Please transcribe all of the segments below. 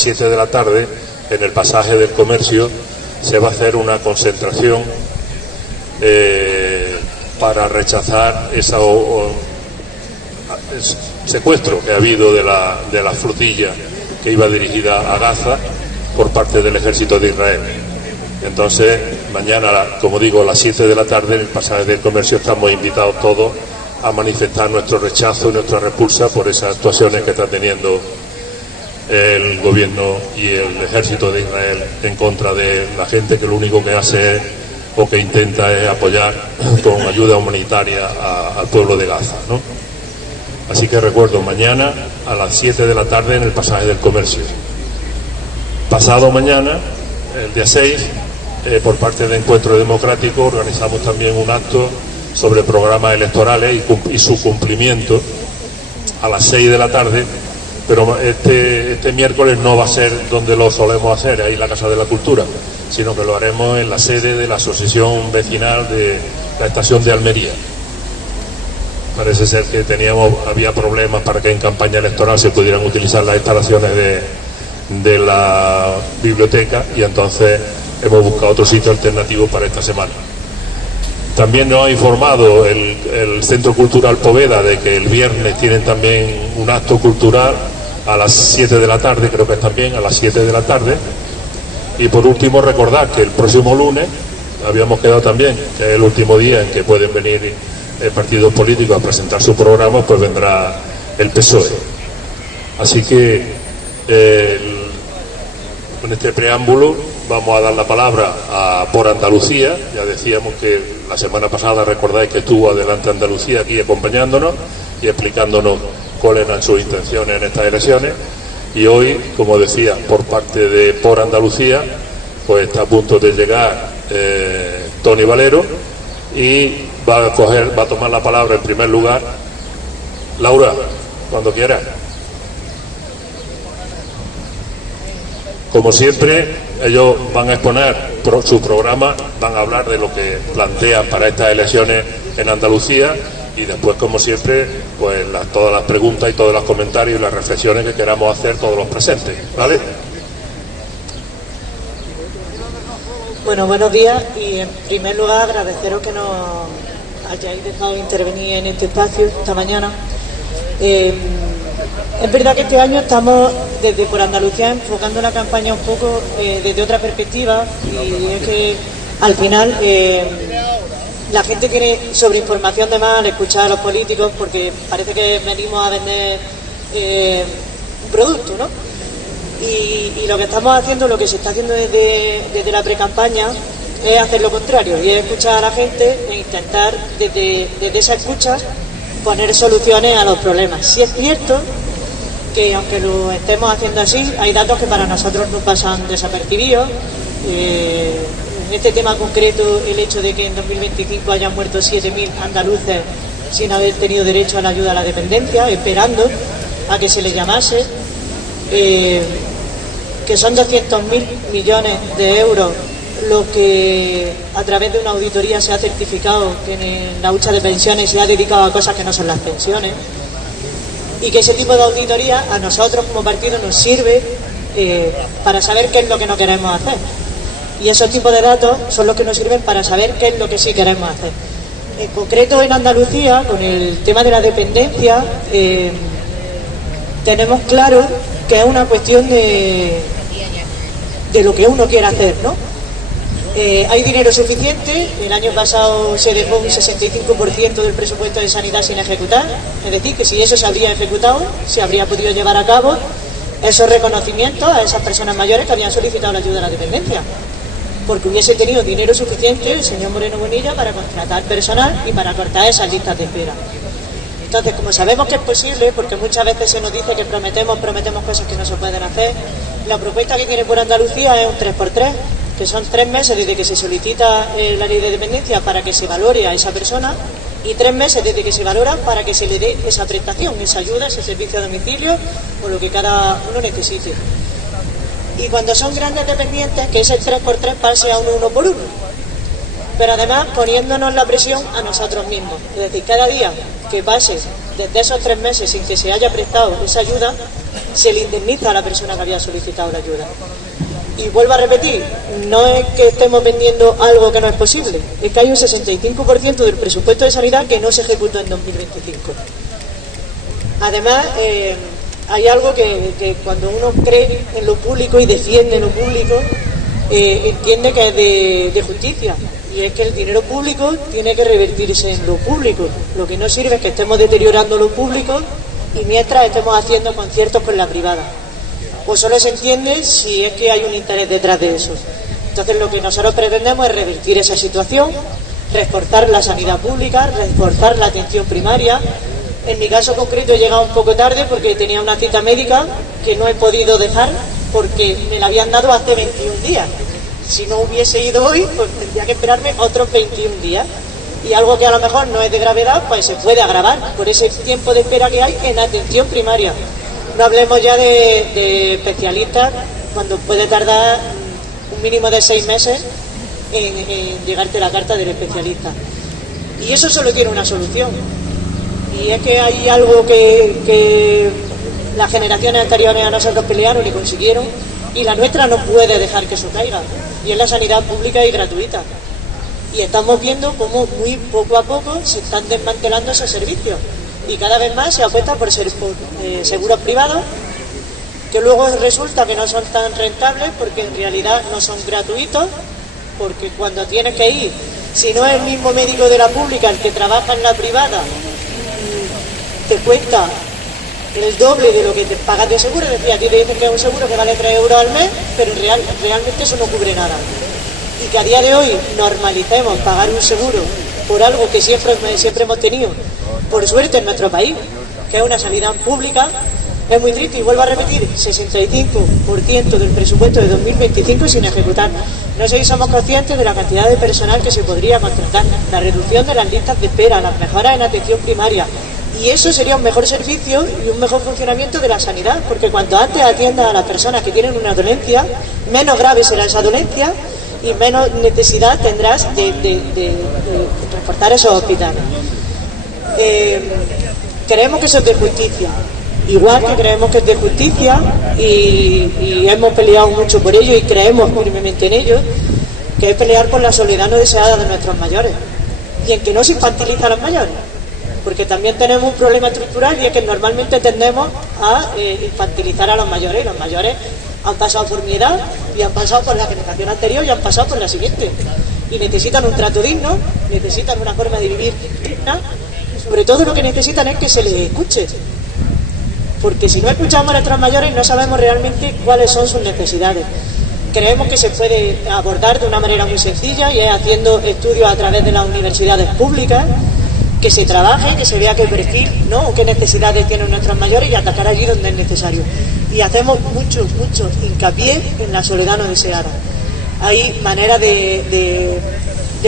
las 7 de la tarde, en el pasaje del Comercio, se va a hacer una concentración para rechazar ese secuestro que ha habido de la flotilla que iba dirigida a Gaza por parte del ejército de Israel. Entonces, mañana, como digo, a las 7 de la tarde, en el pasaje del Comercio, estamos invitados todos a manifestar nuestro rechazo y nuestra repulsa por esas actuaciones que está teniendo el gobierno y el ejército de Israel en contra de la gente que lo único que hace es, o que intenta es apoyar con ayuda humanitaria al pueblo de Gaza, ¿no? Así que recuerdo, mañana a las 7 de la tarde en el pasaje del Comercio. Pasado mañana, el día 6, por parte de Encuentro Democrático, organizamos también un acto sobre programas electorales y su cumplimiento a las 6 de la tarde, pero este miércoles no va a ser donde lo solemos hacer, ahí en la Casa de la Cultura, sino que lo haremos en la sede de la Asociación Vecinal de la Estación de Almería. Parece ser que había problemas para que en campaña electoral se pudieran utilizar las instalaciones de la biblioteca, y entonces hemos buscado otro sitio alternativo para esta semana. También nos ha informado el Centro Cultural Poveda de que el viernes tienen también un acto cultural a las 7 de la tarde, creo que es también a las 7 de la tarde. Y por último, recordar que el próximo lunes, habíamos quedado también, que es el último día en que pueden venir partidos políticos a presentar su programa, pues vendrá el PSOE. Así que con este preámbulo vamos a dar la palabra a Por Andalucía. Ya decíamos que la semana pasada, recordáis que estuvo Adelante Andalucía aquí acompañándonos y explicándonos cuáles eran sus intenciones en estas elecciones, y hoy, como decía, por parte de Por Andalucía, pues está a punto de llegar Tony Valero, y va a tomar la palabra en primer lugar Laura, cuando quiera. Como siempre, ellos van a exponer su programa, van a hablar de lo que plantean para estas elecciones en Andalucía, y después, como siempre, pues todas las preguntas y todos los comentarios y las reflexiones que queramos hacer todos los presentes, ¿vale? Bueno, buenos días, y en primer lugar agradeceros que nos hayáis dejado intervenir en este espacio esta mañana. Es verdad que este año estamos desde Por Andalucía enfocando la campaña un poco desde otra perspectiva, y es que al final la gente tiene sobreinformación de más al escuchar a los políticos, porque parece que venimos a vender un producto, ¿no? Y lo que estamos haciendo, lo que se está haciendo desde la pre-campaña, es hacer lo contrario, y es escuchar a la gente e intentar desde esa escucha poner soluciones a los problemas. Sí es cierto que, aunque lo estemos haciendo así, hay datos que para nosotros no pasan desapercibidos. En este tema concreto, el hecho de que en 2025 hayan muerto 7.000 andaluces sin haber tenido derecho a la ayuda a la dependencia, esperando a que se les llamase, que son 200.000 millones de euros lo que a través de una auditoría se ha certificado que en la hucha de pensiones se ha dedicado a cosas que no son las pensiones, y que ese tipo de auditoría a nosotros como partido nos sirve para saber qué es lo que no queremos hacer, y esos tipos de datos son los que nos sirven para saber qué es lo que sí queremos hacer. En concreto, en Andalucía, con el tema de la dependencia, tenemos claro que es una cuestión de lo que uno quiere hacer, ¿no? Hay dinero suficiente. El año pasado se dejó un 65% del presupuesto de sanidad sin ejecutar, es decir, que si eso se habría ejecutado, se habría podido llevar a cabo esos reconocimientos a esas personas mayores que habían solicitado la ayuda a la dependencia, porque hubiese tenido dinero suficiente el señor Moreno Bonilla para contratar personal y para cortar esas listas de espera. Entonces, como sabemos que es posible, porque muchas veces se nos dice que prometemos cosas que no se pueden hacer, la propuesta que tiene Por Andalucía es un 3x3, que son 3 meses desde que se solicita la ley de dependencia para que se valore a esa persona, y 3 meses desde que se valora para que se le dé esa prestación, esa ayuda, ese servicio a domicilio o lo que cada uno necesite. Y cuando son grandes dependientes, que ese 3x3 pase a un 1x1, pero además poniéndonos la presión a nosotros mismos. Es decir, cada día que pase desde esos 3 meses sin que se haya prestado esa ayuda, se le indemniza a la persona que había solicitado la ayuda. Y vuelvo a repetir, no es que estemos vendiendo algo que no es posible, es que hay un 65% del presupuesto de sanidad que no se ejecutó en 2025. Además, hay algo que cuando uno cree en lo público y defiende lo público, entiende que es de justicia, y es que el dinero público tiene que revertirse en lo público. Lo que no sirve es que estemos deteriorando lo público y mientras estemos haciendo conciertos con la privada. Pues solo se entiende si es que hay un interés detrás de eso. Entonces lo que nosotros pretendemos es revertir esa situación, reforzar la sanidad pública, reforzar la atención primaria. En mi caso concreto he llegado un poco tarde porque tenía una cita médica que no he podido dejar porque me la habían dado hace 21 días. Si no hubiese ido hoy, pues tendría que esperarme otros 21 días. Y algo que a lo mejor no es de gravedad, pues se puede agravar por ese tiempo de espera que hay en atención primaria. No hablemos ya de especialistas, cuando puede tardar un mínimo de 6 meses en llegarte la carta del especialista. Y eso solo tiene una solución. Y es que hay algo que las generaciones anteriores a nosotros pelearon y consiguieron, y la nuestra no puede dejar que eso caiga, y es la sanidad pública y gratuita. Y estamos viendo cómo muy poco a poco se están desmantelando esos servicios, y cada vez más se apuesta por seguros privados, que luego resulta que no son tan rentables porque en realidad no son gratuitos, porque cuando tienes que ir, si no es el mismo médico de la pública el que trabaja en la privada, te cuesta el doble de lo que te pagas de seguro. Es decir, a ti te dicen que es un seguro que vale 3 euros al mes, pero realmente eso no cubre nada. Y que a día de hoy normalicemos pagar un seguro por algo que siempre hemos tenido, por suerte, en nuestro país, que es una sanidad pública, es muy triste. Y vuelvo a repetir, 65% del presupuesto de 2025 sin ejecutar. No sé si somos conscientes de la cantidad de personal que se podría contratar, la reducción de las listas de espera, las mejoras en atención primaria. Y eso sería un mejor servicio y un mejor funcionamiento de la sanidad, porque cuanto antes atiendas a las personas que tienen una dolencia, menos grave será esa dolencia y menos necesidad tendrás de transportar esos hospitales. Creemos que eso es de justicia, igual que creemos que es de justicia y hemos peleado mucho por ello y creemos firmemente en ello, que es pelear por la soledad no deseada de nuestros mayores y en que no se infantiliza a los mayores. Porque también tenemos un problema estructural y es que normalmente tendemos a infantilizar a los mayores, y los mayores han pasado por mi edad y han pasado por la generación anterior y han pasado por la siguiente, y necesitan un trato digno, necesitan una forma de vivir digna, y sobre todo lo que necesitan es que se les escuche, porque si no escuchamos a nuestros mayores no sabemos realmente cuáles son sus necesidades. Creemos que se puede abordar de una manera muy sencilla, y es haciendo estudios a través de las universidades públicas, que se trabaje, que se vea qué perfil, ¿no?, o qué necesidades tienen nuestros mayores, y atacar allí donde es necesario. Y hacemos mucho hincapié en la soledad no deseada. Hay manera de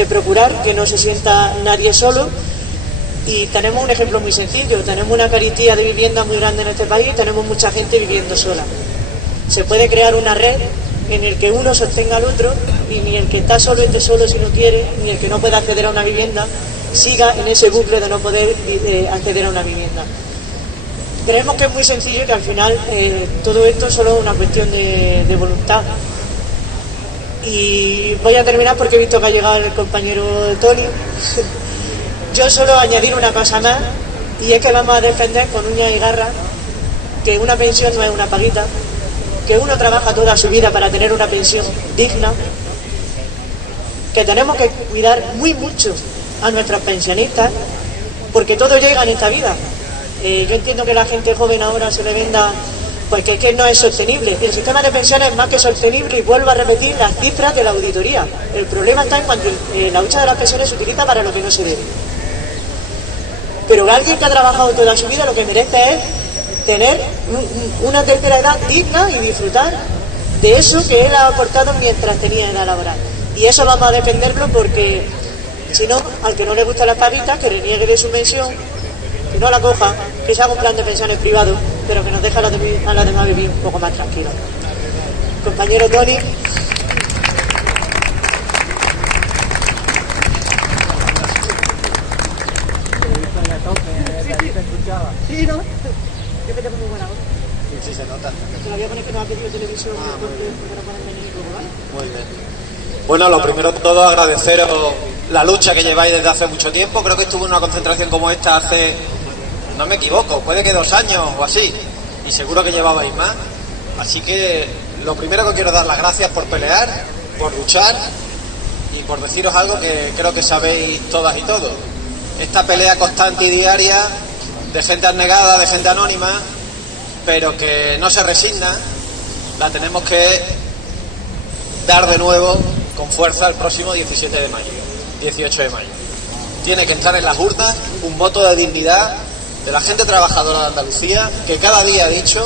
procurar que no se sienta nadie solo, y tenemos un ejemplo muy sencillo. Tenemos una carestía de vivienda muy grande en este país, tenemos mucha gente viviendo sola. Se puede crear una red en el que uno sostenga al otro, y ni el que está solo esté solo si no quiere, ni el que no pueda acceder a una vivienda siga en ese bucle de no poder acceder a una vivienda. Creemos que es muy sencillo y que al final todo esto es solo una cuestión de voluntad. Y voy a terminar porque he visto que ha llegado el compañero Tony. Yo solo añadir una cosa más, y es que vamos a defender con uñas y garras que una pensión no es una paguita, que uno trabaja toda su vida para tener una pensión digna, que tenemos que cuidar muy mucho a nuestros pensionistas, porque todo llega en esta vida. Yo entiendo que la gente joven ahora se le venda pues que no es sostenible. El sistema de pensiones es más que sostenible, y vuelvo a repetir las cifras de la auditoría. El problema está en cuando la hucha de las pensiones se utiliza para lo que no se debe. Pero alguien que ha trabajado toda su vida lo que merece es tener una tercera edad digna y disfrutar de eso que él ha aportado mientras tenía edad laboral. Y eso vamos a defenderlo, porque si no, al que no le gusta la paguita, que reniegue de su pensión, que no la coja, que se haga un plan de pensiones privado, pero que nos deje a los demás vivir un poco más tranquilos. Compañero Tony. Sí, ¿no? Yo me tengo muy buena voz. Sí, se nota. Te lo voy a poner que nos ha pedido televisión para ponerme en el grupo, ¿vale? Muy bien. Bueno, lo primero de todo, agradeceros la lucha que lleváis desde hace mucho tiempo. Creo que estuve en una concentración como esta hace, no me equivoco, puede que 2 años o así. Y seguro que llevabais más. Así que lo primero que quiero dar las gracias por pelear, por luchar y por deciros algo que creo que sabéis todas y todos. Esta pelea constante y diaria de gente abnegada, de gente anónima, pero que no se resigna, la tenemos que dar de nuevo con fuerza el próximo 17 de mayo, 18 de mayo. Tiene que entrar en las urnas un voto de dignidad de la gente trabajadora de Andalucía, que cada día ha dicho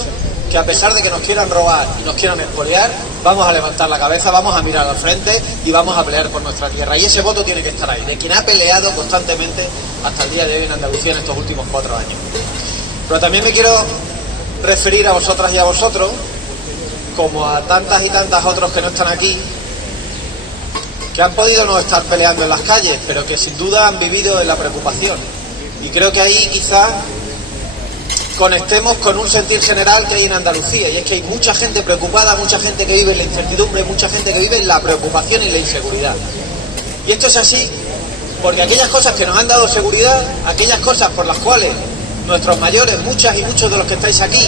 que a pesar de que nos quieran robar y nos quieran expoliar, vamos a levantar la cabeza, vamos a mirar al frente y vamos a pelear por nuestra tierra. Y ese voto tiene que estar ahí, de quien ha peleado constantemente hasta el día de hoy en Andalucía en estos últimos 4 años. Pero también me quiero referir a vosotras y a vosotros, como a tantas y tantas otros que no están aquí, que han podido no estar peleando en las calles, pero que sin duda han vivido en la preocupación. Y creo que ahí quizá conectemos con un sentir general que hay en Andalucía, y es que hay mucha gente preocupada, mucha gente que vive en la incertidumbre, mucha gente que vive en la preocupación y la inseguridad. Y esto es así porque aquellas cosas que nos han dado seguridad, aquellas cosas por las cuales nuestros mayores, muchas y muchos de los que estáis aquí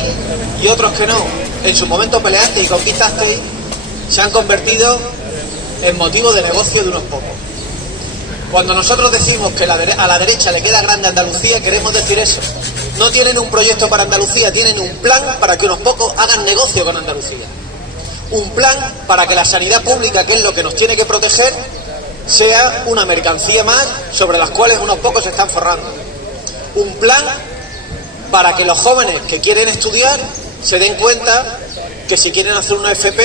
y otros que no, en su momento peleasteis y conquistasteis, se han convertido en motivo de negocio de unos pocos. Cuando nosotros decimos que a la derecha le queda grande Andalucía, queremos decir eso. No tienen un proyecto para Andalucía, tienen un plan para que unos pocos hagan negocio con Andalucía. Un plan para que la sanidad pública, que es lo que nos tiene que proteger, sea una mercancía más sobre las cuales unos pocos se están forrando. Un plan para que los jóvenes que quieren estudiar se den cuenta que si quieren hacer una FP,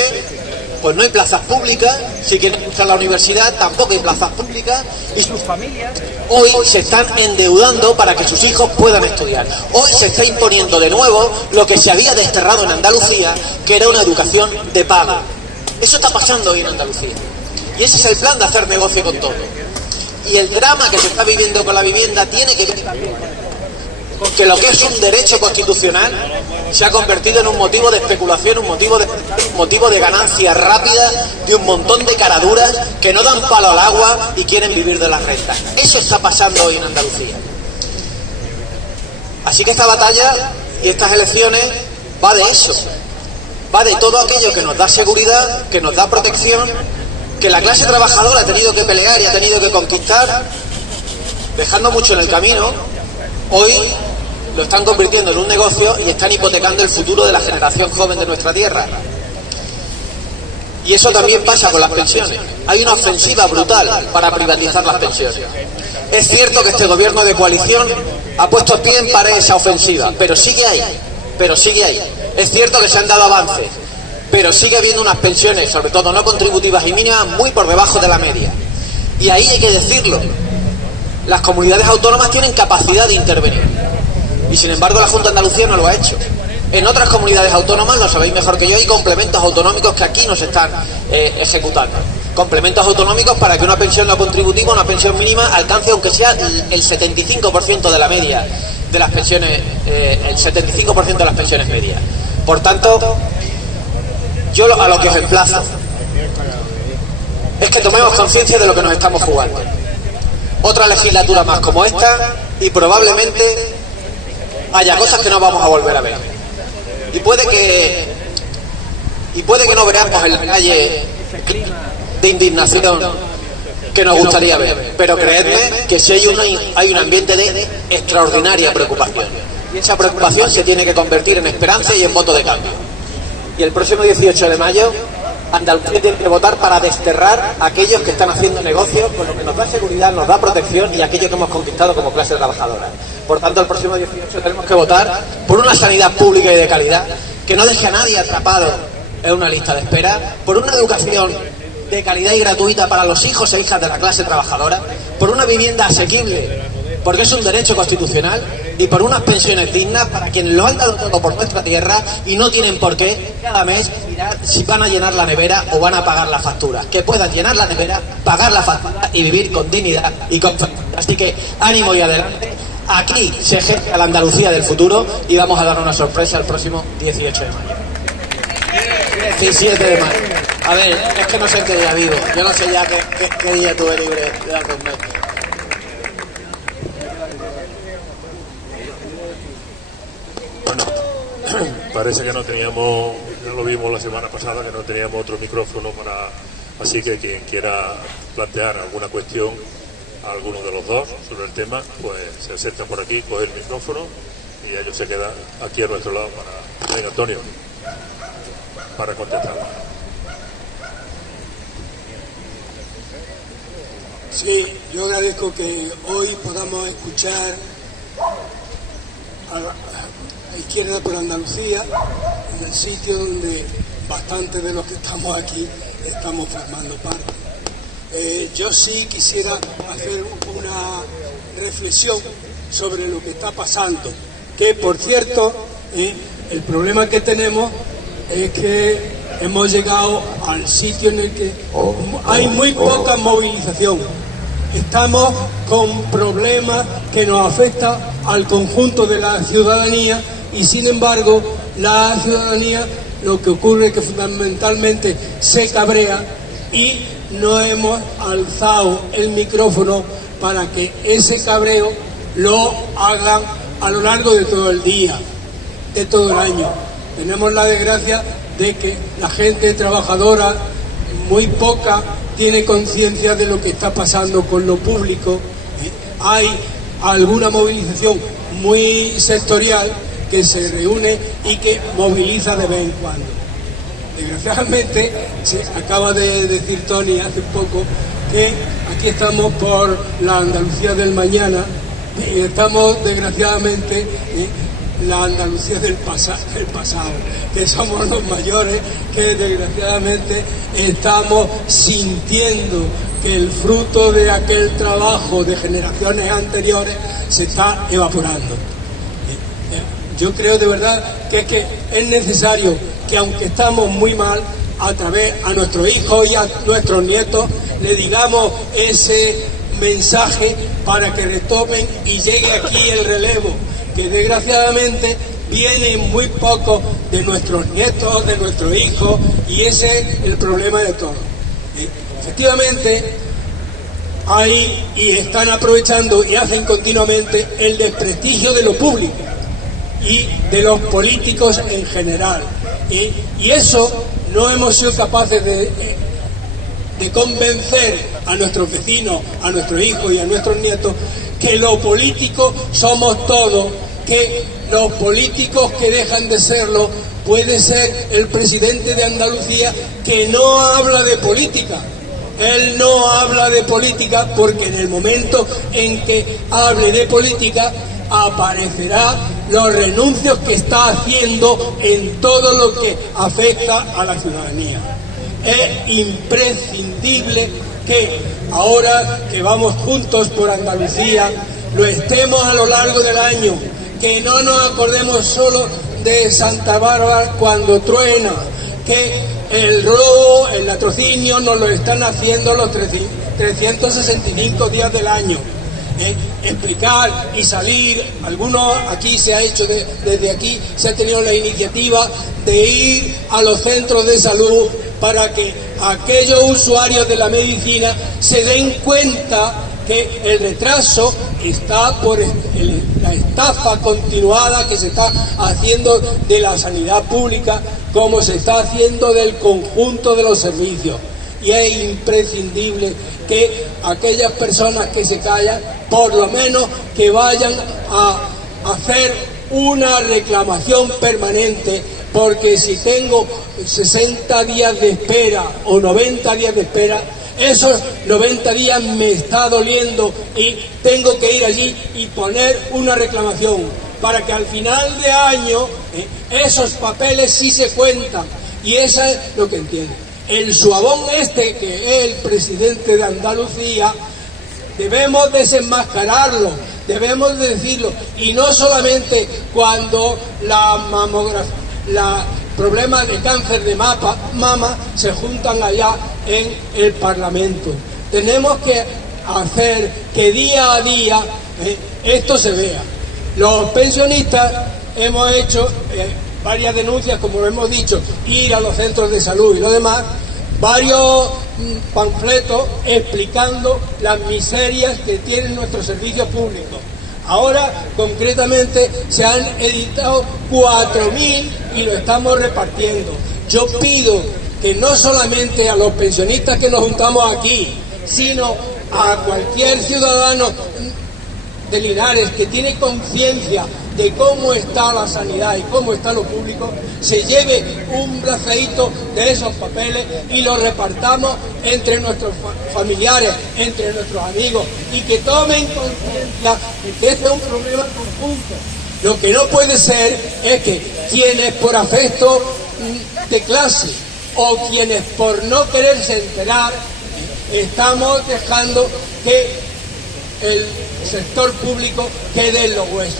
pues no hay plazas públicas, si quieren buscar la universidad tampoco hay plazas públicas, y sus familias hoy se están endeudando para que sus hijos puedan estudiar. Hoy se está imponiendo de nuevo lo que se había desterrado en Andalucía, que era una educación de pago. Eso está pasando hoy en Andalucía. Y ese es el plan de hacer negocio con todo. Y el drama que se está viviendo con la vivienda tiene que ver con que lo que es un derecho constitucional se ha convertido en un motivo de especulación, un motivo de ganancia rápida de un montón de caraduras que no dan palo al agua y quieren vivir de las rentas. Eso está pasando hoy en Andalucía. Así que esta batalla y estas elecciones va de eso, va de todo aquello que nos da seguridad, que nos da protección, que la clase trabajadora ha tenido que pelear y ha tenido que conquistar, dejando mucho en el camino. Hoy lo están convirtiendo en un negocio y están hipotecando el futuro de la generación joven de nuestra tierra. Y eso también pasa con las pensiones. Hay una ofensiva brutal para privatizar las pensiones. Es cierto que este gobierno de coalición ha puesto pie en pared esa ofensiva, pero sigue ahí. Es cierto que se han dado avances, pero sigue habiendo unas pensiones, sobre todo no contributivas y mínimas, muy por debajo de la media. Y ahí hay que decirlo. Las comunidades autónomas tienen capacidad de intervenir. Y sin embargo la Junta de Andalucía no lo ha hecho. En otras comunidades autónomas, lo sabéis mejor que yo, hay complementos autonómicos que aquí no se están ejecutando. Complementos autonómicos para que una pensión no contributiva, una pensión mínima, alcance aunque sea el 75% de la media de las pensiones, el 75% de las pensiones medias. Por tanto, yo a lo que os emplazo es que tomemos conciencia de lo que nos estamos jugando. Otra legislatura más como esta y probablemente haya cosas que no vamos a volver a ver. Y puede que no veamos en la calle de indignación que nos gustaría ver, pero creedme que si hay un ambiente de extraordinaria preocupación. Y esa preocupación se tiene que convertir en esperanza y en voto de cambio. Y el próximo 18 de mayo Andalucía tiene que votar para desterrar a aquellos que están haciendo negocios con lo que nos da seguridad, nos da protección y aquello que hemos conquistado como clase trabajadora. Por tanto, el próximo 18 tenemos que votar por una sanidad pública y de calidad que no deje a nadie atrapado en una lista de espera, por una educación de calidad y gratuita para los hijos e hijas de la clase trabajadora, por una vivienda asequible, porque es un derecho constitucional, y por unas pensiones dignas para quienes lo han dado todo por nuestra tierra y no tienen por qué cada mes mirar si van a llenar la nevera o van a pagar la factura. Que puedan llenar la nevera, pagar la factura y vivir con dignidad y con felicidad. Así que ánimo y adelante. Aquí se ejerce la Andalucía del futuro y vamos a dar una sorpresa el próximo 18 de mayo. 17 de mayo. A ver, es que no sé en qué día vivo. Yo no sé ya qué día tuve libre de hace un mes. Bueno, parece que no teníamos, ya lo vimos la semana pasada, que no teníamos otro micrófono para... Así que quien quiera plantear alguna cuestión a alguno de los dos sobre el tema, pues se acerca por aquí, coge el micrófono y ellos se quedan aquí a nuestro lado para... Venga, Antonio, para contestar. Sí, yo agradezco que hoy podamos escuchar a Izquierda por Andalucía, en el sitio donde bastantes de los que estamos aquí estamos formando parte. Yo sí quisiera hacer una reflexión sobre lo que está pasando, que por cierto, el problema que tenemos es que hemos llegado al sitio en el que hay muy poca movilización. Estamos con problemas que nos afectan al conjunto de la ciudadanía y sin embargo la ciudadanía lo que ocurre es que fundamentalmente se cabrea y no hemos alzado el micrófono para que ese cabreo lo hagan a lo largo de todo el día, de todo el año. Tenemos la desgracia de que la gente trabajadora, muy poca, tiene conciencia de lo que está pasando con lo público. Hay alguna movilización muy sectorial que se reúne y que moviliza de vez en cuando. Desgraciadamente, se acaba de decir Tony hace poco que aquí estamos por la Andalucía del mañana y estamos desgraciadamente la Andalucía del pasado, que somos los mayores que desgraciadamente estamos sintiendo que el fruto de aquel trabajo de generaciones anteriores se está evaporando. Yo creo de verdad que es necesario que, aunque estamos muy mal, a nuestros hijos y a nuestros nietos le digamos ese mensaje para que retomen y llegue aquí el relevo, que desgraciadamente vienen muy pocos de nuestros nietos, de nuestros hijos, y ese es el problema de todos. Efectivamente, hay y están aprovechando y hacen continuamente el desprestigio de lo público y de los políticos en general. Y eso no hemos sido capaces de convencer a nuestros vecinos, a nuestros hijos y a nuestros nietos que los políticos somos todos, que los políticos que dejan de serlo puede ser el presidente de Andalucía, que no habla de política. Él no habla de política porque en el momento en que hable de política aparecerá los renuncios que está haciendo en todo lo que afecta a la ciudadanía. Es imprescindible que ahora que vamos juntos por Andalucía lo estemos a lo largo del año, que no nos acordemos solo de Santa Bárbara cuando truena, que el robo, el latrocinio nos lo están haciendo los 365 días del año. Explicar y salir, algunos aquí se ha hecho, desde aquí se ha tenido la iniciativa de ir a los centros de salud para que aquellos usuarios de la medicina se den cuenta que el retraso está por la estafa continuada que se está haciendo de la sanidad pública, como se está haciendo del conjunto de los servicios. Y es imprescindible que aquellas personas que se callan, por lo menos que vayan a hacer una reclamación permanente, porque si tengo 60 días de espera o 90 días de espera, esos 90 días me está doliendo y tengo que ir allí y poner una reclamación para que al final de año esos papeles sí se cuentan. Y eso es lo que entiendo. El suabón este que es el presidente de Andalucía, debemos desenmascararlo, debemos decirlo, y no solamente cuando la problemas de cáncer de mama se juntan allá en el Parlamento. Tenemos que hacer que día a día esto se vea. Los pensionistas hemos hecho varias denuncias, como lo hemos dicho, ir a los centros de salud y lo demás, varios panfletos explicando las miserias que tienen nuestros servicios públicos. Ahora, concretamente, se han editado 4.000 y lo estamos repartiendo. Yo pido que no solamente a los pensionistas que nos juntamos aquí, sino a cualquier ciudadano de Linares que tiene conciencia de cómo está la sanidad y cómo está lo público, se lleve un braceíto de esos papeles y los repartamos entre nuestros familiares, entre nuestros amigos, y que tomen conciencia de que este es un problema conjunto. Lo que no puede ser es que quienes por afecto de clase o quienes por no quererse enterar estamos dejando que el sector público quede en los huesos.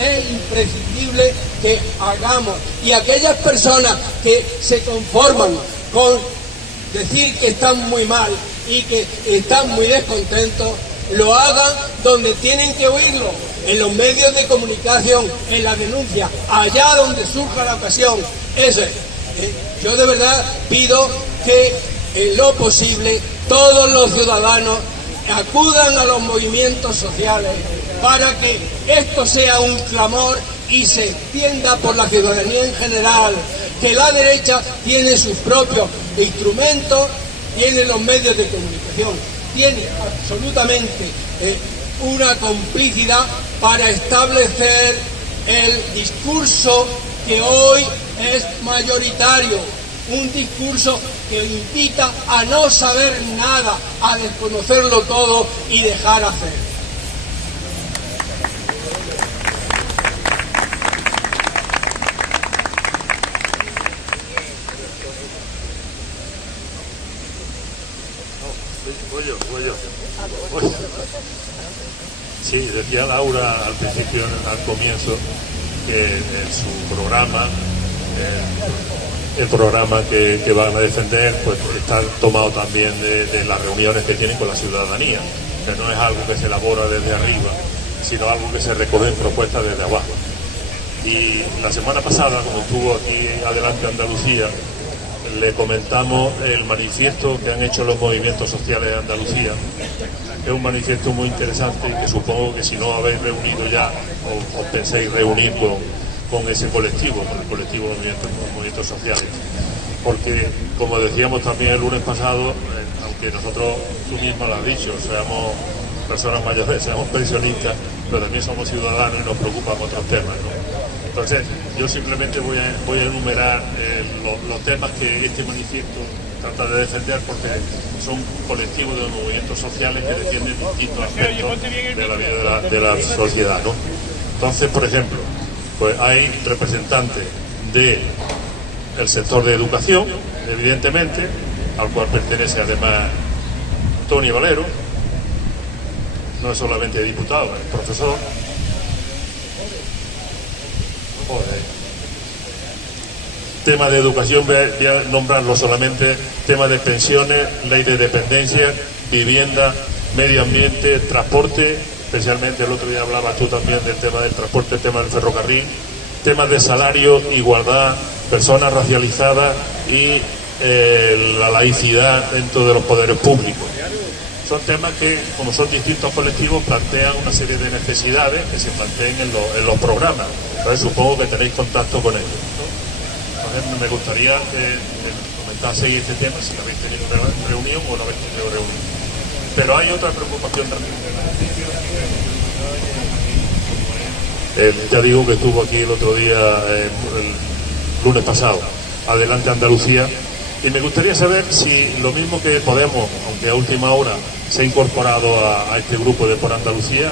Es imprescindible que hagamos, y aquellas personas que se conforman con decir que están muy mal y que están muy descontentos, lo hagan donde tienen que oírlo, en los medios de comunicación, en la denuncia, allá donde surja la ocasión. Yo de verdad pido que en lo posible todos los ciudadanos acudan a los movimientos sociales para que esto sea un clamor y se extienda por la ciudadanía en general, que la derecha tiene sus propios instrumentos, tiene los medios de comunicación, tiene absolutamente una complicidad para establecer el discurso que hoy es mayoritario, un discurso que invita a no saber nada, a desconocerlo todo y dejar hacer. Sí, decía Laura al principio, al comienzo, que en su programa, el programa que van a defender, pues está tomado también de las reuniones que tienen con la ciudadanía, que no es algo que se elabora desde arriba, sino algo que se recoge en propuestas desde abajo. Y la semana pasada, como estuvo aquí Adelante Andalucía, le comentamos el manifiesto que han hecho los movimientos sociales de Andalucía. Es un manifiesto muy interesante y que supongo que si no habéis reunido ya o penséis reunir con ese colectivo, con el colectivo de movimientos sociales. Porque, como decíamos también el lunes pasado, aunque nosotros, tú misma lo has dicho, seamos personas mayores, seamos pensionistas, pero también somos ciudadanos y nos preocupan otros temas, ¿no? Entonces, yo simplemente voy a enumerar los temas que este manifiesto trata de defender, porque son colectivos de movimientos sociales que defienden distintos aspectos de la vida de la sociedad, ¿no? Entonces, por ejemplo, pues hay representantes del sector de educación, evidentemente, al cual pertenece además Tony Valero, no es solamente diputado, es profesor. Tema de educación, voy a nombrarlo solamente: tema de pensiones, ley de dependencia, vivienda, medio ambiente, transporte, especialmente el otro día hablabas tú también del tema del transporte, el tema del ferrocarril, temas de salario, igualdad, personas racializadas y la laicidad dentro de los poderes públicos. Son temas que, como son distintos colectivos, plantean una serie de necesidades que se planteen en los programas. Entonces supongo que tenéis contacto con ellos, ¿no? Entonces me gustaría que comentaseis este tema, si habéis tenido una reunión o no habéis tenido reunión. Pero hay otra preocupación también. Ya digo que estuvo aquí el otro día, el lunes pasado, Adelante Andalucía, y me gustaría saber si lo mismo que Podemos, aunque a última hora se ha incorporado a este grupo de Por Andalucía,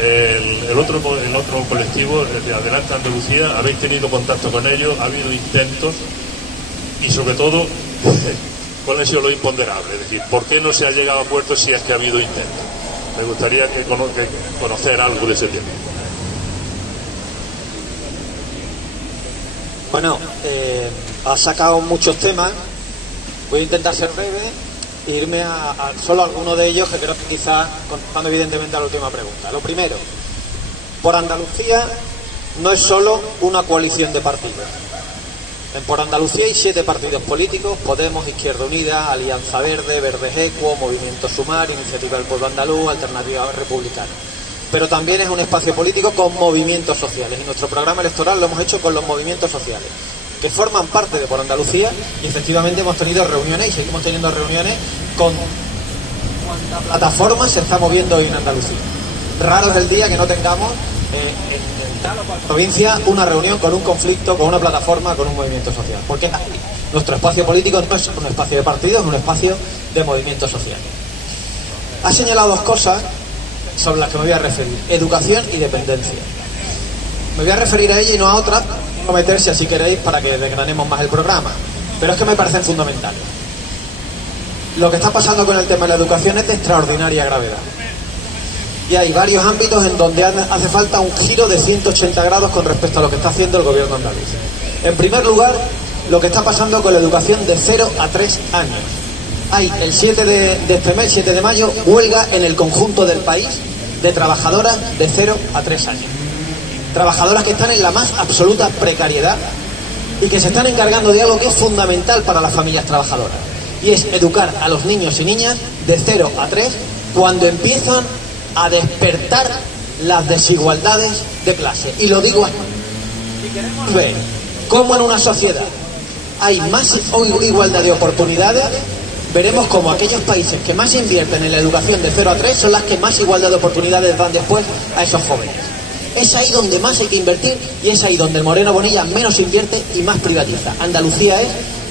el otro colectivo de Adelante Andalucía, habéis tenido contacto con ellos, ha habido intentos y sobre todo ¿cuál ha sido lo imponderable? Es decir, ¿por qué no se ha llegado a puerto si es que ha habido intentos? Me gustaría que conocer algo de ese tema. Bueno, ha sacado muchos temas, voy a intentar ser breve e irme a solo alguno de ellos, que creo que quizás, contestando evidentemente a la última pregunta. Lo primero, Por Andalucía no es solo una coalición de partidos. En Por Andalucía hay 7 partidos políticos: Podemos, Izquierda Unida, Alianza Verde, Verdes Equo, Movimiento Sumar, Iniciativa del Pueblo Andaluz, Alternativa Republicana. Pero también es un espacio político con movimientos sociales, y nuestro programa electoral lo hemos hecho con los movimientos sociales, que forman parte de Por Andalucía, y efectivamente hemos tenido reuniones y seguimos teniendo reuniones con cuánta plataforma se está moviendo hoy en Andalucía. Raro es el día que no tengamos en tal o cual provincia una reunión con un conflicto, con una plataforma, con un movimiento social. Porque nuestro espacio político no es un espacio de partidos, es un espacio de movimientos sociales. Ha señalado 2 cosas sobre las que me voy a referir: educación y dependencia. Me voy a referir a ella y no a otras, no meterse si queréis para que desgranemos más el programa, pero es que me parecen fundamentales. Lo que está pasando con el tema de la educación es de extraordinaria gravedad, y hay varios ámbitos en donde hace falta un giro de 180 grados con respecto a lo que está haciendo el gobierno andaluz. En primer lugar, lo que está pasando con la educación de 0 a 3 años. Hay el 7 de este mes, 7 de mayo, huelga en el conjunto del país de trabajadoras de 0 a 3 años. Trabajadoras que están en la más absoluta precariedad y que se están encargando de algo que es fundamental para las familias trabajadoras, y es educar a los niños y niñas de 0 a 3 cuando empiezan a despertar las desigualdades de clase. Y lo digo así: si queremos ver cómo en una sociedad hay más igualdad de oportunidades, veremos cómo aquellos países que más invierten en la educación de 0 a 3 son las que más igualdad de oportunidades dan después a esos jóvenes. Es ahí donde más hay que invertir, y es ahí donde el Moreno Bonilla menos invierte y más privatiza. Andalucía es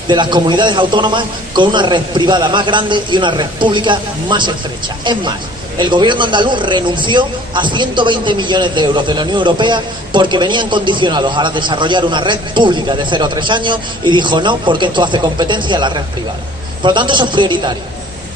de las comunidades autónomas con una red privada más grande y una red pública más estrecha. Es más, el gobierno andaluz renunció a 120 millones de euros de la Unión Europea porque venían condicionados a desarrollar una red pública de 0 a 3 años, y dijo no, porque esto hace competencia a la red privada. Por lo tanto, eso es prioritario.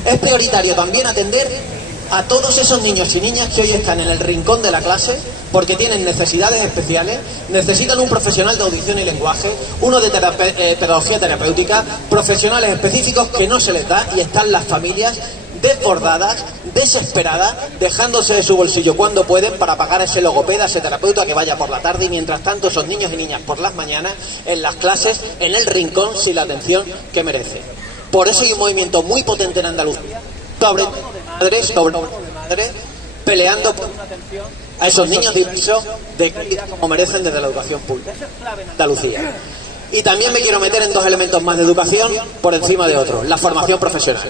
Es prioritario también atender a todos esos niños y niñas que hoy están en el rincón de la clase porque tienen necesidades especiales, necesitan un profesional de audición y lenguaje, uno de pedagogía terapéutica, profesionales específicos que no se les da, y están las familias desbordadas, desesperadas, dejándose de su bolsillo cuando pueden para pagar a ese logopeda, a ese terapeuta que vaya por la tarde, y mientras tanto esos niños y niñas por las mañanas en las clases, en el rincón, sin la atención que merecen. Por eso hay un movimiento muy potente en Andalucía sobre madres peleando por una atención a esos niños diversos de calidad como merecen desde la educación pública. Eso es clave en Andalucía. Y también me quiero meter en 2 elementos más de educación por encima de otros: la formación profesional.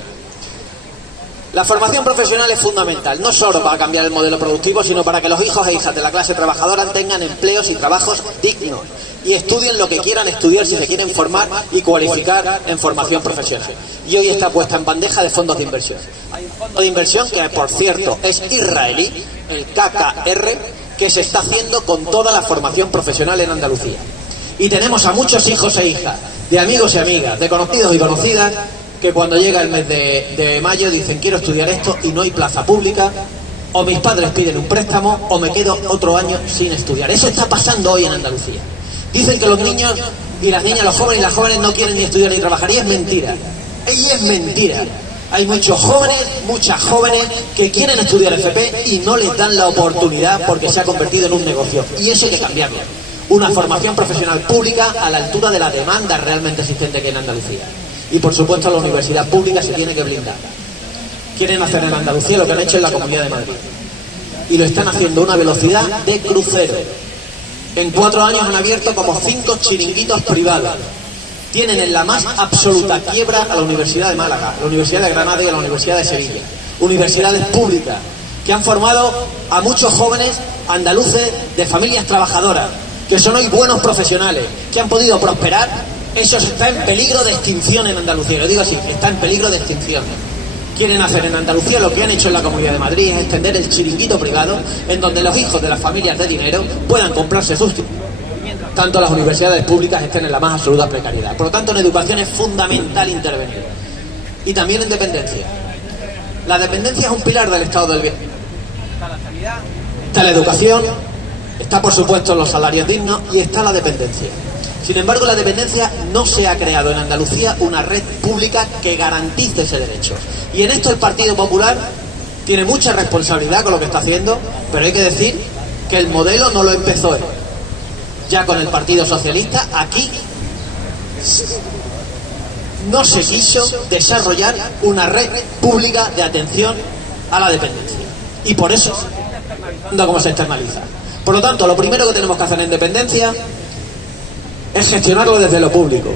La formación profesional es fundamental, no solo para cambiar el modelo productivo, sino para que los hijos e hijas de la clase trabajadora tengan empleos y trabajos dignos y estudien lo que quieran estudiar si se quieren formar y cualificar en formación profesional. Y hoy está puesta en bandeja de fondos de inversión. Hay un fondo de inversión que, por cierto, es israelí, el KKR, que se está haciendo con toda la formación profesional en Andalucía. Y tenemos a muchos hijos e hijas, de amigos y amigas, de conocidos y conocidas, que cuando llega el mes de mayo dicen quiero estudiar esto y no hay plaza pública, o mis padres piden un préstamo, o me quedo otro año sin estudiar. Eso está pasando hoy en Andalucía. Dicen que los niños y las niñas, los jóvenes y las jóvenes no quieren ni estudiar ni trabajar, y es mentira. Y es mentira. Hay muchos jóvenes, muchas jóvenes que quieren estudiar FP y no les dan la oportunidad porque se ha convertido en un negocio, y eso hay que cambiarlo. Una formación profesional pública a la altura de la demanda realmente existente que en Andalucía. Y por supuesto la universidad pública se tiene que blindar. Quieren hacer en Andalucía lo que han hecho en la Comunidad de Madrid, y lo están haciendo a una velocidad de crucero. En 4 años han abierto como 5 chiringuitos privados. Tienen en la más absoluta quiebra a la Universidad de Málaga, la Universidad de Granada y a la Universidad de Sevilla. Universidades públicas que han formado a muchos jóvenes andaluces de familias trabajadoras, que son hoy buenos profesionales, que han podido prosperar. Eso está en peligro de extinción en Andalucía. Lo digo así, está en peligro de extinción. Quieren hacer en Andalucía lo que han hecho en la Comunidad de Madrid, es extender el chiringuito privado en donde los hijos de las familias de dinero puedan comprarse sus títulos, mientras tanto las universidades públicas estén en la más absoluta precariedad. Por lo tanto, en educación es fundamental intervenir. Y también en dependencia. La dependencia es un pilar del estado del bienestar. Está la sanidad, está la educación, está por supuesto los salarios dignos y está la dependencia. Sin embargo, la dependencia no se ha creado en Andalucía una red pública que garantice ese derecho. Y en esto el Partido Popular tiene mucha responsabilidad con lo que está haciendo, pero hay que decir que el modelo no lo empezó él. Ya con el Partido Socialista, aquí no se quiso desarrollar una red pública de atención a la dependencia. Y por eso, cómo se externaliza. Por lo tanto, lo primero que tenemos que hacer en dependencia es gestionarlo desde lo público.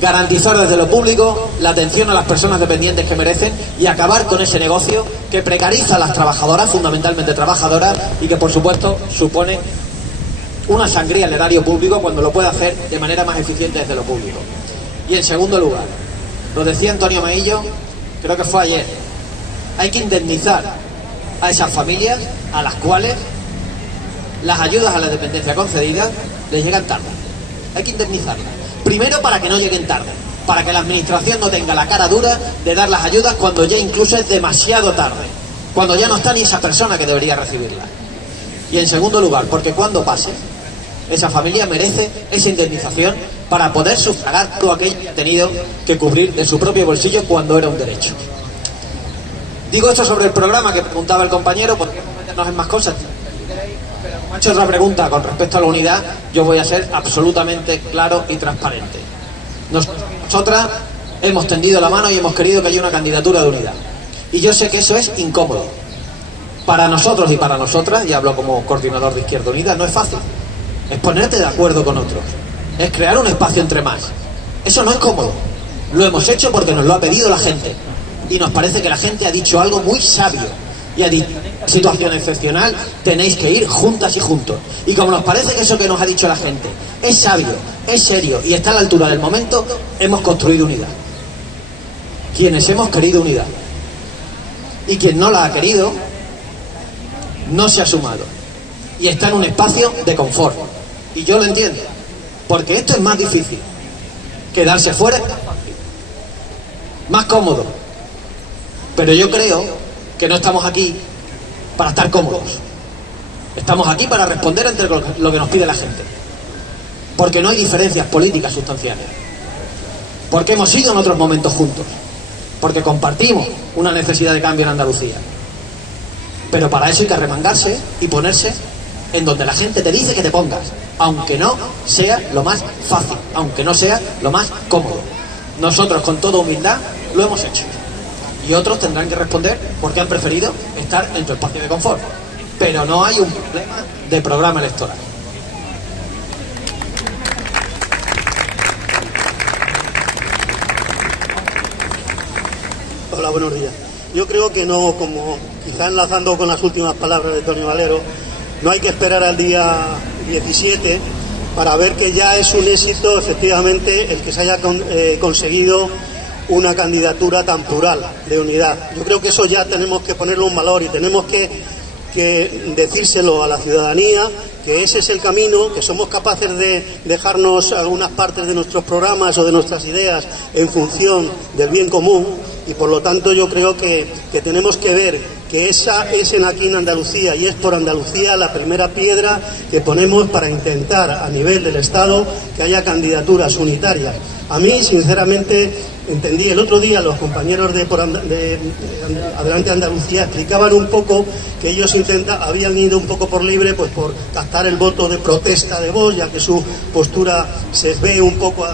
Garantizar desde lo público la atención a las personas dependientes que merecen y acabar con ese negocio que precariza a las trabajadoras, fundamentalmente trabajadoras, y que por supuesto supone una sangría al erario público cuando lo puede hacer de manera más eficiente desde lo público. Y en segundo lugar, lo decía Antonio Maillo, creo que fue ayer, hay que indemnizar a esas familias a las cuales las ayudas a la dependencia concedidas les llegan tarde. Hay que indemnizarlas. Primero, para que no lleguen tarde, para que la administración no tenga la cara dura de dar las ayudas cuando ya incluso es demasiado tarde, cuando ya no está ni esa persona que debería recibirlas. Y en segundo lugar, porque cuando pase, esa familia merece esa indemnización para poder sufragar todo aquello que ha tenido que cubrir de su propio bolsillo cuando era un derecho. Digo esto sobre el programa que preguntaba el compañero, porque no meternos en más cosas. Pero como ha hecho otra pregunta con respecto a la unidad, yo voy a ser absolutamente claro y transparente. Nosotras hemos tendido la mano y hemos querido que haya una candidatura de unidad. Y yo sé que eso es incómodo. Para nosotros y para nosotras, y hablo como coordinador de Izquierda Unida, no es fácil. Es ponerte de acuerdo con otros. Es crear un espacio entre más. Eso no es cómodo. Lo hemos hecho porque nos lo ha pedido la gente. Y nos parece que la gente ha dicho algo muy sabio. Y ha dicho, situación excepcional, tenéis que ir juntas y juntos. Y como nos parece que eso que nos ha dicho la gente es sabio, es serio y está a la altura del momento, hemos construido unidad. Quienes hemos querido unidad. Y quien no la ha querido, no se ha sumado. Y está en un espacio de confort. Y yo lo entiendo. Porque esto es más difícil. Quedarse fuera es más cómodo. Pero yo creo que no estamos aquí para estar cómodos. Estamos aquí para responder ante lo que nos pide la gente. Porque no hay diferencias políticas sustanciales. Porque hemos ido en otros momentos juntos. Porque compartimos una necesidad de cambio en Andalucía. Pero para eso hay que arremangarse y ponerse en donde la gente te dice que te pongas, aunque no sea lo más fácil, aunque no sea lo más cómodo. Nosotros, con toda humildad, lo hemos hecho. Y otros tendrán que responder porque han preferido estar en tu espacio de confort. Pero no hay un problema de programa electoral. Hola, buenos días. Yo creo que no, como quizá enlazando con las últimas palabras de Antonio Valero, no hay que esperar al día 17 para ver que ya es un éxito, efectivamente, el que se haya conseguido una candidatura tan plural de unidad. Yo creo que eso ya tenemos que ponerlo en valor y tenemos que decírselo a la ciudadanía, que ese es el camino, que somos capaces de dejarnos algunas partes de nuestros programas o de nuestras ideas en función del bien común, y por lo tanto yo creo que tenemos que ver que esa es aquí en Andalucía y es por Andalucía la primera piedra que ponemos para intentar a nivel del Estado que haya candidaturas unitarias. A mí, sinceramente, entendí el otro día, los compañeros de Adelante Andalucía explicaban un poco que ellos habían ido un poco por libre, pues por captar el voto de protesta de Vox, ya que su postura se ve un poco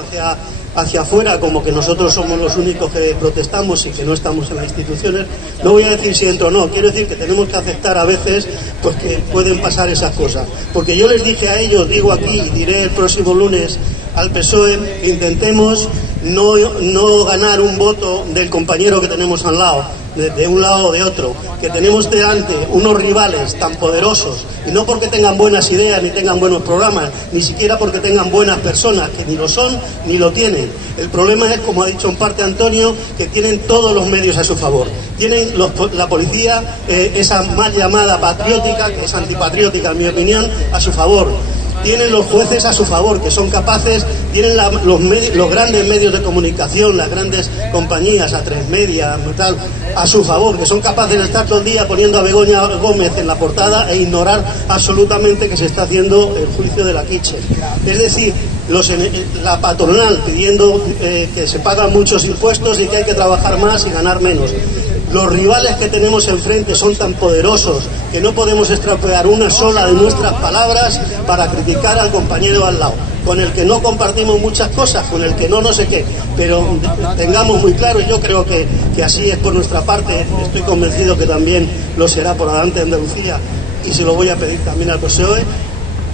hacia afuera, como que nosotros somos los únicos que protestamos y que no estamos en las instituciones. No voy a decir si entro o no, quiero decir que tenemos que aceptar a veces pues que pueden pasar esas cosas. Porque yo les dije a ellos, digo aquí y diré el próximo lunes al PSOE, que intentemos no ganar un voto del compañero que tenemos al lado, de un lado o de otro, que tenemos delante unos rivales tan poderosos, y no porque tengan buenas ideas ni tengan buenos programas, ni siquiera porque tengan buenas personas, que ni lo son ni lo tienen. El problema es, como ha dicho en parte Antonio, que tienen todos los medios a su favor. Tienen la policía, esa mal llamada patriótica, que es antipatriótica en mi opinión, a su favor. Tienen los jueces a su favor, que son capaces, tienen los grandes medios de comunicación, las grandes compañías, A3 Media, tal, a su favor, que son capaces de estar todo el día poniendo a Begoña Gómez en la portada e ignorar absolutamente que se está haciendo el juicio de la Kitchen. Es decir, la patronal pidiendo que se pagan muchos impuestos y que hay que trabajar más y ganar menos. Los rivales que tenemos enfrente son tan poderosos que no podemos estropear una sola de nuestras palabras para criticar al compañero al lado, con el que no compartimos muchas cosas, con el que no sé qué, pero tengamos muy claro, y yo creo que así es por nuestra parte, estoy convencido que también lo será por Adelante Andalucía, y se lo voy a pedir también al PSOE,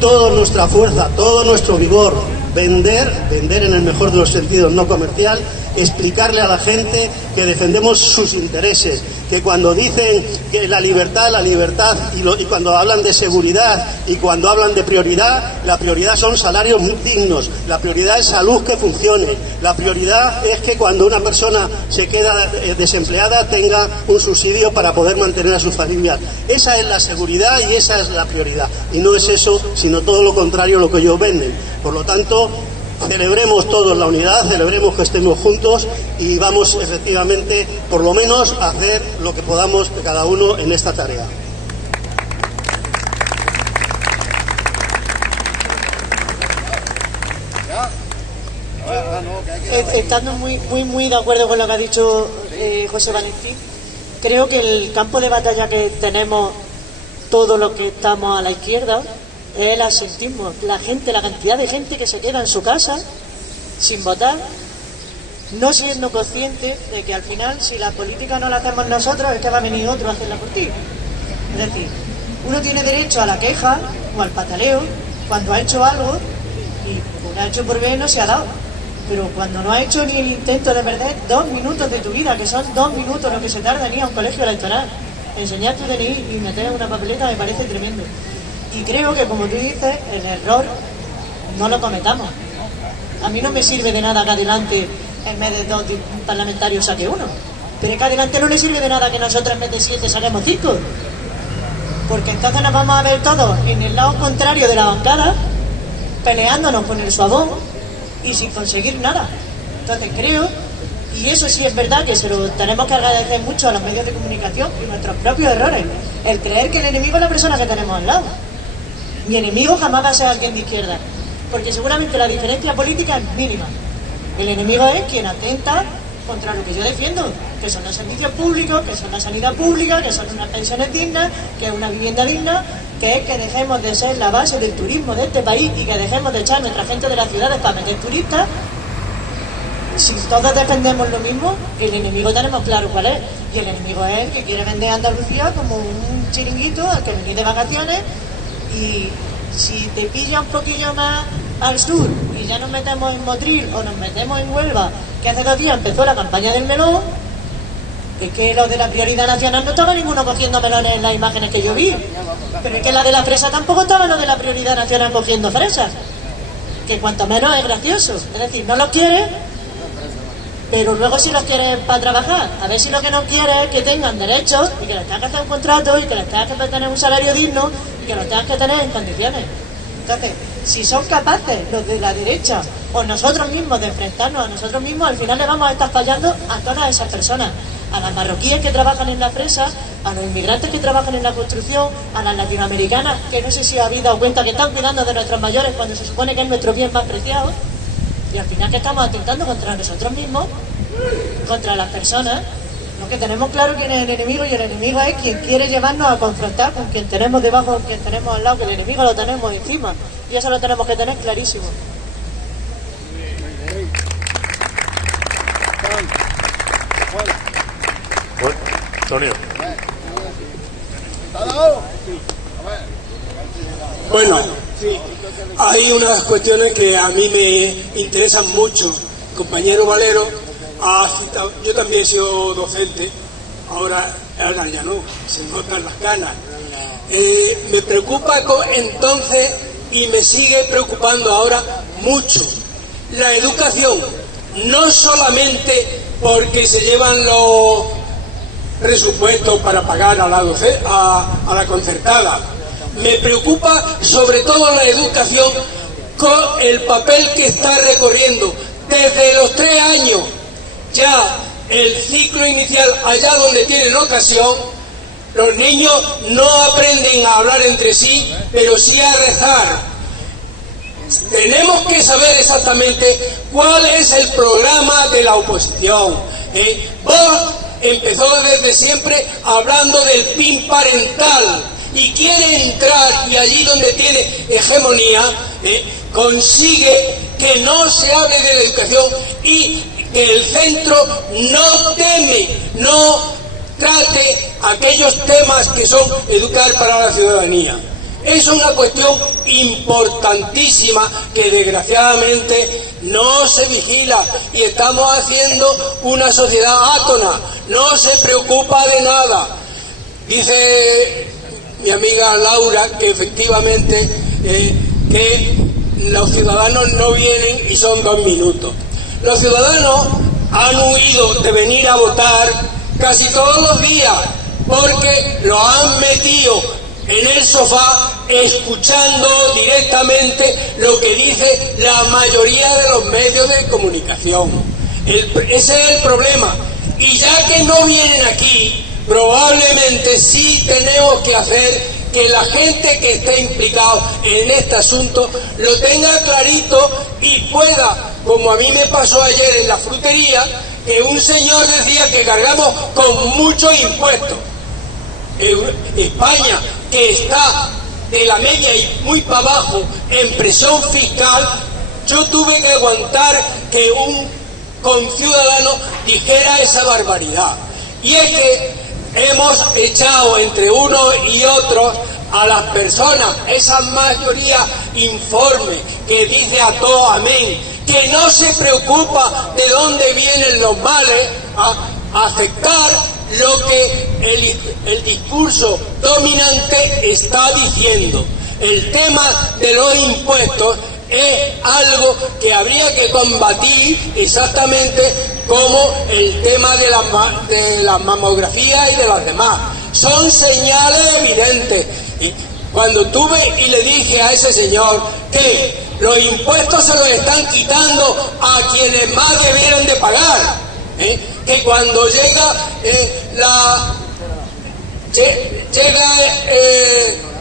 toda nuestra fuerza, todo nuestro vigor, vender en el mejor de los sentidos, no comercial, explicarle a la gente que defendemos sus intereses, que cuando dicen que la libertad, y cuando hablan de seguridad y cuando hablan de prioridad, la prioridad son salarios dignos, la prioridad es salud que funcione, la prioridad es que cuando una persona se queda desempleada tenga un subsidio para poder mantener a su familia. Esa es la seguridad y esa es la prioridad, y no es eso, sino todo lo contrario lo que ellos venden. Por lo tanto, celebremos todos la unidad, celebremos que estemos juntos y vamos efectivamente, por lo menos, a hacer lo que podamos cada uno en esta tarea. Estando muy de acuerdo con lo que ha dicho José Valentín, creo que el campo de batalla que tenemos todos los que estamos a la izquierda es el absentismo. La cantidad de gente que se queda en su casa sin votar, no siendo consciente de que al final, si la política no la hacemos nosotros, es que va a venir otro a hacerla por ti. Es decir, uno tiene derecho a la queja o al pataleo cuando ha hecho algo y lo ha hecho por bien no se ha dado. Pero cuando no ha hecho ni el intento de perder 2 minutos de tu vida, que son 2 minutos lo que se tarda en ir a un colegio electoral, enseñar tu DNI y meter una papeleta me parece tremendo. Y creo que, como tú dices, el error no lo cometamos. A mí no me sirve de nada que adelante en vez de 2 parlamentarios saque 1. Pero es que adelante no le sirve de nada que nosotros en vez de 7 saquemos 5. Porque entonces nos vamos a ver todos en el lado contrario de la bancada, peleándonos con el suavón y sin conseguir nada. Entonces creo, y eso sí es verdad, que se lo tenemos que agradecer mucho a los medios de comunicación y nuestros propios errores, el creer que el enemigo es la persona que tenemos al lado. Mi enemigo jamás va a ser alguien de izquierda, porque seguramente la diferencia política es mínima. El enemigo es quien atenta contra lo que yo defiendo, que son los servicios públicos, que son la sanidad pública, que son unas pensiones dignas, que es una vivienda digna, que es que dejemos de ser la base del turismo de este país y que dejemos de echar nuestra gente de las ciudades para meter turistas. Si todos defendemos lo mismo, el enemigo tenemos claro cuál es, y el enemigo es el que quiere vender a Andalucía como un chiringuito al que venís de vacaciones. Y si te pilla un poquillo más al sur y ya nos metemos en Motril o nos metemos en Huelva, que hace 2 días empezó la campaña del melón, es que los de la prioridad nacional no estaba ninguno cogiendo melones en las imágenes que yo vi, pero es que la de la fresa tampoco estaba los de la prioridad nacional cogiendo fresas, que cuanto menos es gracioso. Es decir, no los quiere, pero luego sí los quiere para trabajar. A ver si lo que no quiere es que tengan derechos y que les tengan que hacer un contrato y que les tengan que tener un salario digno y que los tengan que tener en condiciones. Entonces, si son capaces los de la derecha o nosotros mismos de enfrentarnos a nosotros mismos, al final le vamos a estar fallando a todas esas personas, a las marroquíes que trabajan en la fresa, a los inmigrantes que trabajan en la construcción, a las latinoamericanas, que no sé si habéis dado cuenta que están cuidando de nuestros mayores cuando se supone que es nuestro bien más preciado. Y al final que estamos atentando contra nosotros mismos, contra las personas. Lo que tenemos claro quién es el enemigo, y el enemigo es quien quiere llevarnos a confrontar con quien tenemos debajo, con quien tenemos al lado, que el enemigo lo tenemos encima, y eso lo tenemos que tener clarísimo. Antonio. Bueno, sí, hay unas cuestiones que a mí me interesan mucho. Compañero Valero ha citado, yo también he sido docente, ahora ya no, se notan las canas. Me preocupa entonces, y me sigue preocupando ahora mucho, la educación, no solamente porque se llevan los presupuestos para pagar a la concertada. Me preocupa sobre todo la educación con el papel que está recorriendo desde los 3 años ya el ciclo inicial, allá donde tienen ocasión. Los niños no aprenden a hablar entre sí, pero sí a rezar. tenemos que saber exactamente cuál es el programa de la oposición. Vox empezó desde siempre hablando del PIN parental y quiere entrar, y allí donde tiene hegemonía, consigue que no se hable de la educación y que el centro no trate aquellos temas que son educar para la ciudadanía. Es una cuestión importantísima que desgraciadamente no se vigila y estamos haciendo una sociedad átona, no se preocupa de nada. Dice mi amiga Laura que efectivamente que los ciudadanos no vienen y son 2 minutos. Los ciudadanos han huido de venir a votar casi todos los días porque lo han metido en el sofá escuchando directamente lo que dice la mayoría de los medios de comunicación. Ese es el problema. Y ya que no vienen aquí, probablemente sí tenemos que hacer que la gente que esté implicado en este asunto lo tenga clarito y pueda, como a mí me pasó ayer en la frutería, que un señor decía que cargamos con muchos impuestos. España, que está de la media y muy para abajo en presión fiscal, yo tuve que aguantar que un conciudadano dijera esa barbaridad. Y es que hemos echado entre unos y otros a las personas, esa mayoría informe que dice a todo amén, que no se preocupa de dónde vienen los males, a aceptar lo que el discurso dominante está diciendo. El tema de los impuestos es algo que habría que combatir exactamente como el tema de la mamografía y de las demás. Son señales evidentes. Y cuando tuve y le dije a ese señor que los impuestos se los están quitando a quienes más debieran de pagar, que cuando llega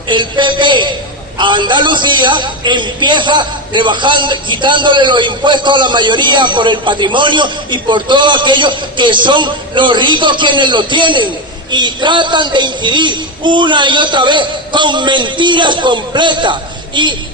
el PP a Andalucía empieza rebajando, quitándole los impuestos a la mayoría por el patrimonio y por todos aquellos que son los ricos quienes lo tienen, y tratan de incidir una y otra vez con mentiras completas y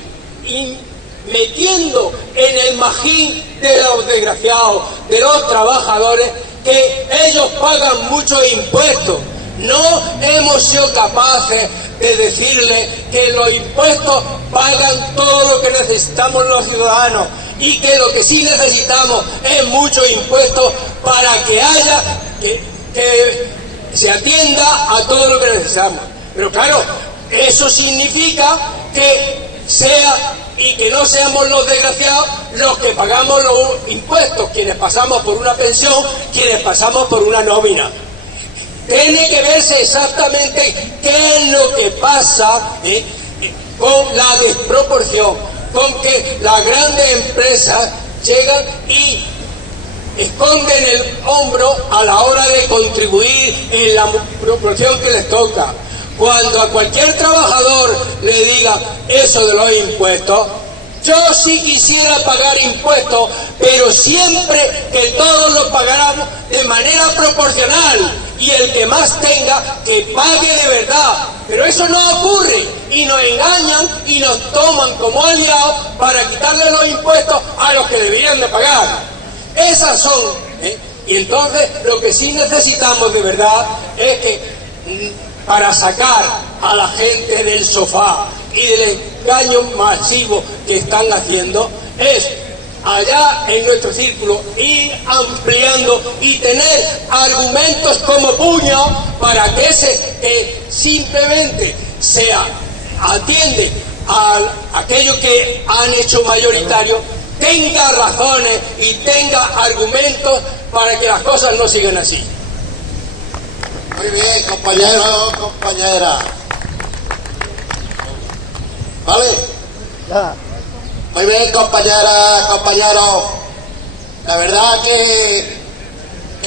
metiendo en el magín de los desgraciados, de los trabajadores, que ellos pagan muchos impuestos. No hemos sido capaces de decirle que los impuestos pagan todo lo que necesitamos los ciudadanos y que lo que sí necesitamos es muchos impuestos para que haya, que se atienda a todo lo que necesitamos. Pero claro, eso significa que sea y que no seamos los desgraciados los que pagamos los impuestos, quienes pasamos por una pensión, quienes pasamos por una nómina. Tiene que verse exactamente qué es lo que pasa con la desproporción, con que las grandes empresas llegan y esconden el hombro a la hora de contribuir en la proporción que les toca. Cuando a cualquier trabajador le diga eso de los impuestos, yo sí quisiera pagar impuestos, pero siempre que todos los pagáramos de manera proporcional y el que más tenga que pague de verdad. Pero eso no ocurre y nos engañan y nos toman como aliados para quitarle los impuestos a los que deberían de pagar. Esas son, y entonces lo que sí necesitamos de verdad es que para sacar a la gente del sofá y del engaño masivo que están haciendo, es allá en nuestro círculo ir ampliando y tener argumentos como puño para que ese que simplemente se atiende a aquello que han hecho mayoritario tenga razones y tenga argumentos para que las cosas no sigan así. Muy bien, compañeros, compañeras. ¿Vale? Ya. Muy bien, compañeras, compañeros. La verdad que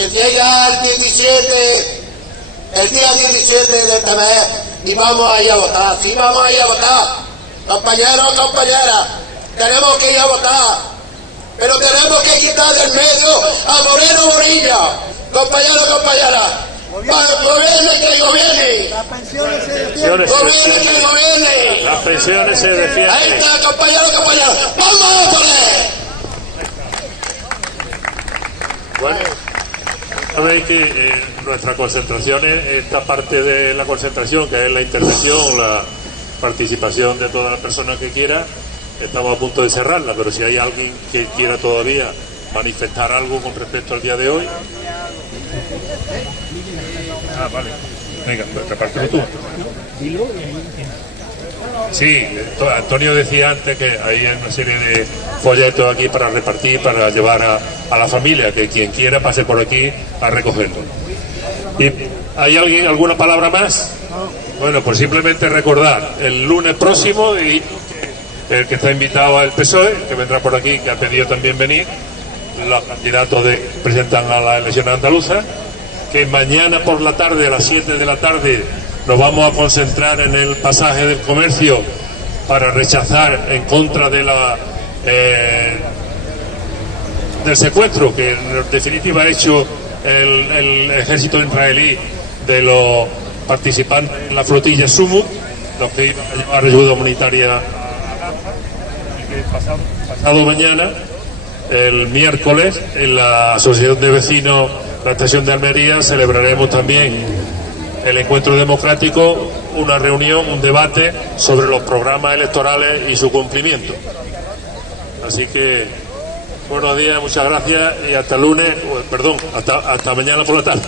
llega el 17, el día 17 de este mes y vamos a ir a votar. Sí, vamos a ir a votar. Compañeros, compañeras. tenemos que ir a votar, pero tenemos que quitar del medio a Moreno Bonilla, compañeros, compañeras. Gobierne que gobierne. Las pensiones se defienden. Ahí está, compañeros, compañeras. ¡Vamos a poner! Bueno, sabéis que nuestra concentración es esta parte de la concentración, que es la intervención, la participación de todas las personas que quiera. Estamos a punto de cerrarla, pero si hay alguien que quiera todavía manifestar algo con respecto al día de hoy. Ah, vale. Venga, pues repártelo tú. Sí, Antonio decía antes que hay una serie de folletos aquí para repartir, para llevar a la familia, que quien quiera pase por aquí a recogerlo. ¿Y hay alguien, alguna palabra más? Bueno, pues simplemente recordar, el lunes próximo, y el que está invitado al PSOE, que vendrá por aquí, que ha pedido también venir, los candidatos presentan a las elecciones andaluzas, que mañana por la tarde, a las 7 de la tarde, nos vamos a concentrar en el pasaje del Comercio para rechazar en contra de del secuestro que en definitiva ha hecho el ejército israelí de los participantes en la flotilla Sumut, los que iban a llevar ayuda humanitaria a Gaza. Pasado mañana, el miércoles, en la Asociación de Vecinos la Estación de Almería, celebraremos también el encuentro democrático, una reunión, un debate sobre los programas electorales y su cumplimiento. Así que buenos días, muchas gracias y hasta el lunes, perdón, hasta mañana por la tarde.